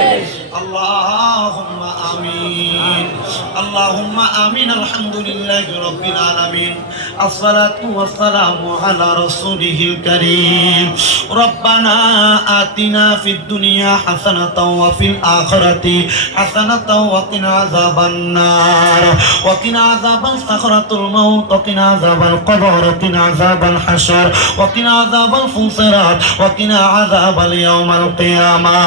اللهم آمين اللهم آمين الحمد لله رب العالمين الصلاة والسلام على رسوله الكريم ربنا آتنا في الدنيا حسنة وفي الآخرة حسنة وقنا عذاب النار وقنا عذاب سكرات الموت وقنا عذاب القبر وقنا عذاب الحشر وقنا عذاب الفصرات وقنا عذاب اليوم القيامة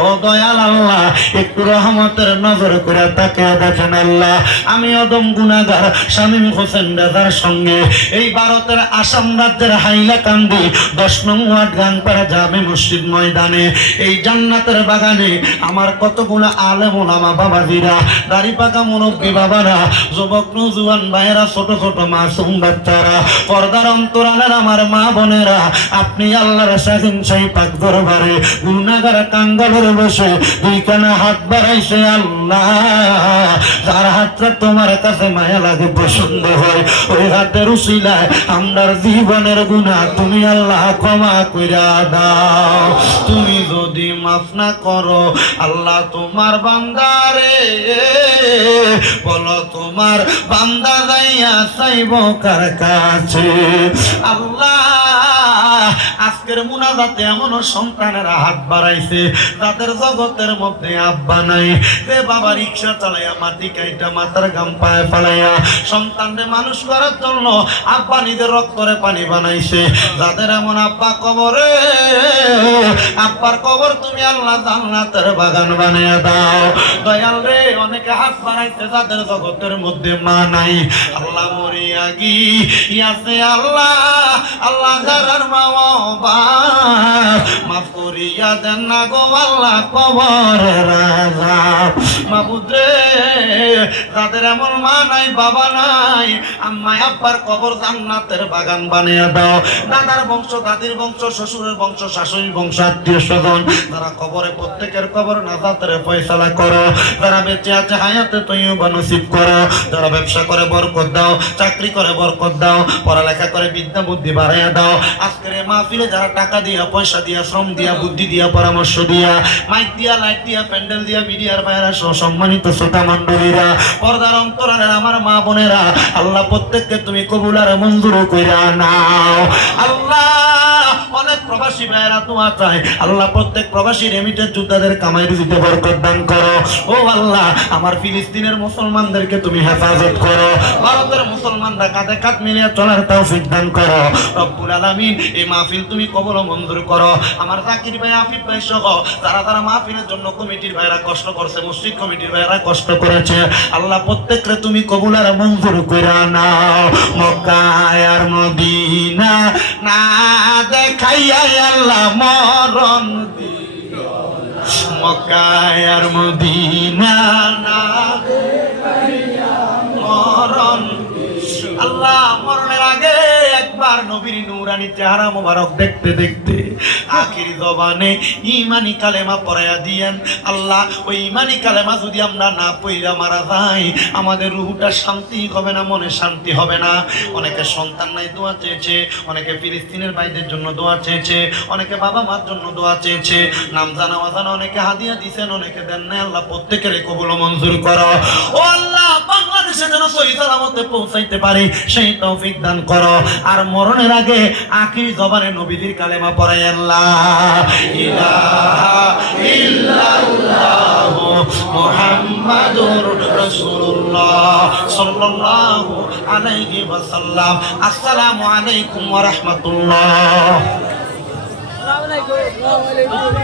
ও দয়াল আল্লাহ একটু রহমতের নজর করে তাকিয়ে দেখেন আল্লাহ আমি অদম গুনাহগার শামীম হোসেন রাজার সঙ্গে এই ভারতের আসাম রাজ্যের হাইলাকান্দি 10 নং ওয়ার্ড গাংপাড়া জামে মসজিদ ময়দানে এই জান্নাতের বাগানে আমার কতগুলো আলেম ওলামা বাবাজিরা দাড়ি পাকা মুরব্বী বাবারা যুবক নওজোয়ান ভাইয়েরা ছোট ছোট মাসুম বাচ্চারা পর্দার অন্তরালের আমার মা বোনেরা আপনি আল্লাহর শাহিন সেই পাক দরবারে গুনাহগার কাঙ্গালের বসে দুইখানা হাত বাড়াইছে আল্লাহ যার হাতটা তোমার কাছে মায়া লাগে পছন্দ হয় ওই হাতের উসিলায় আমরার জীবনের গুনাহ তুমি আল্লাহ ক্ষমা কইরা দাও তুমি যদি মাফ না করো আল্লাহ তোমার বান্দারে বলো তোমার বান্দা যাইয়া চাইব কার কাছে আল্লাহ আজকের মুনাজাতে এমন সন্তানেরা হাত বাড়াইছে তাদের জগতের মধ্যে আব্বা নাই রে বাবা রিকশা চালাইয়া মাটি কাইটা মাথার গাম পায়ে ফালাইয়া সন্তানরে মানুষ করার জন্য আব্বা নিজের রক্তরে পানি বানাইছে যাদের এমন আব্বা কবরে আব্বার কবর তুমি আল্লাহ জান্নাতের বাগান বানাইয়া দাও দয়াল রে অনেকে হাত বাড়াইছে যাদের জগতের মধ্যে মা নাই আল্লাহ মরিয়া গিয়াছে আল্লাহ আল্লাহ যারার মা মাফ করিয়া দেন না গো আল্লাহ কবরের আযাব মাবুদ রে যাদের এমন মা নাই বাবা নাই আম্মা আব্বার কবর জান্নাতের বাগান বানিয়ে দাও দাদার বংশ দাদির বংশ শ্বশুরের বংশ শাশুড়ির বংশ আত্মীয় স্বজন যারা কবরে প্রত্যেকের কবর নাজাতের ফয়সালা করো যারা বেঁচে আছে হায়াতে তৈয়বা নসিব করো যারা ব্যবসা করে বরকত দাও চাকরি করে বরকত দাও পড়ালেখা করে বিদ্যা বুদ্ধি বাড়াইয়া দাও আজকের এই মাহফিলে যারা টাকা দিয়া পয়সা দিয়া শ্রম দিয়া বুদ্ধি দিয়া পরামর্শ দিয়া মাইক দিয়া লাইট দিয়া প্যান্ডেল দিয়া মিডিয়ার বাইরা সহ সম্মানিত শ্রোতা মণ্ডলীরা পর্দার অন্তরালের আমার মা বোনেরা আল্লাহ প্রত্যেককে তুমি কবুল আর মঞ্জুর কইরা নাও আল্লাহ অনেক প্রবাসী ভাইরা দোয়া চায় আল্লাহ প্রত্যেক প্রবাসী রেমিটেন্স যোদ্ধাদের কামাই রুজিতে বরকত দান করো ও আল্লাহ আমার ফিলিস্তিনের মুসলমানদেরকে তুমি হেফাজত করো ভারতের মুসলমানরা কাঁধে কাঁধ মিলিয়ে চলার তৌফিক দান করো রব্বুল আলামিন এই মাহফিল তুমি কবুল ও মঞ্জুর করো আমার জাকির ভাই আফিফ ভাই সহ যারা যারা মাহফিলের জন্য কমিটির ভাইরা কষ্ট করছে মসজিদ কমিটির ভাইরা কষ্ট করেছে আল্লাহ প্রত্যেককে তুমি কবুল আর মঞ্জুর কইরা নাও মক্কা আর মদিনা না দেখাইয়া আল্লাহ মরণ দিও মক্কা আর মদিনা না দেখাইয়া মরণ আল্লাহ মরণের আগে একবার নবীর নূরানি চেহারা মোবারক দেখতে দেখতে আখির জবানে ঈমানি কালেমা পড়ায়া দিয়েন আল্লাহ ওই ঈমানি কালেমা যদি আমরা না পড়া মারা যাই আমাদের রূহটা শান্তি হবে না মনে শান্তি হবে না অনেকে সন্তান নাই দোয়া চেয়েছে অনেকে ফিলিস্তিনের ভাইদের জন্য দোয়া চেয়েছে অনেকে বাবা মার জন্য দোয়া চেয়েছে নাম জানা অজানা অনেকে হাদিয়া দিয়েছেন অনেকে দেন নাই আল্লাহ প্রত্যেকের কবুল মঞ্জুর করো ও আল্লাহ বাংলাদেশে যেন সহি সালামতে পৌঁছাইতে পারে সেই তৌফিক দান করো আর মরণের আগে আখির জবানে নবীদের কালেমা পড়াই আল্লাহ ইলাহা ইল্লাল্লাহ মুহাম্মাদুর রাসূলুল্লাহ সাল্লাল্লাহু আলাইহি ওয়াসাল্লাম আসসালামু আলাইকুম ওয়া রাহমাতুল্লাহ আসসালামু আলাইকুম